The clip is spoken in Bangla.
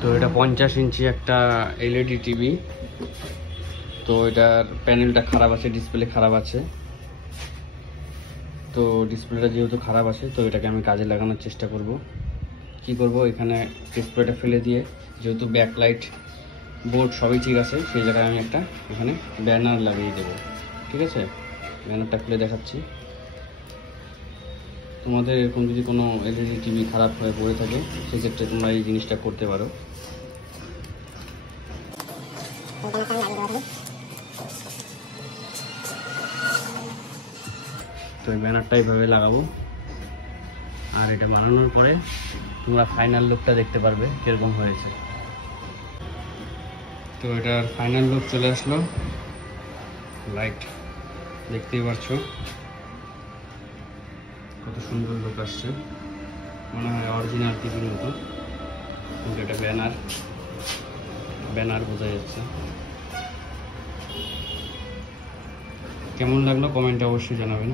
তো এটা 50 ইঞ্চি একটা এলইডি টিভি। তো এটার প্যানেলটা খারাপ আছে, ডিসপ্লে খারাপ আছে। তো ডিসপ্লেটা যেহেতু খারাপ আছে, তো এটাকে আমি কাজে লাগানোর চেষ্টা করব। কি করব, এখানে ডিসপ্লেটা ফেলে দিয়ে, যেহেতু ব্যাকলাইট বোর্ড সবই ঠিক আছে, সেই জায়গায় আমি একটা এখানে ব্যানার লাগিয়ে দেবো। ঠিক আছে, ব্যানারটা খুলে দেখাচ্ছি। তোমাদের এরকম যদি কোনো এলইডি টিভি খারাপ হয়ে পড়ে থাকে, সেক্ষেত্রে তোমরা এই জিনিসটা করতে পারো। তো এই ব্যানারটা এইভাবে লাগাবো, আর এটা বানানোর পরে তোমরা ফাইনাল লুকটা দেখতে পারবে কিরকম হয়েছে। তো এটার ফাইনাল লুক চলে আসলো, লাইট দেখতেই পারছো কত সুন্দর লুক আসছে, মনে হয় অরিজিনাল টিভির মতো। কিন্তু এটা ব্যানার বোঝা যাচ্ছে। কেমন লাগলো কমেন্টে অবশ্যই জানাবেন।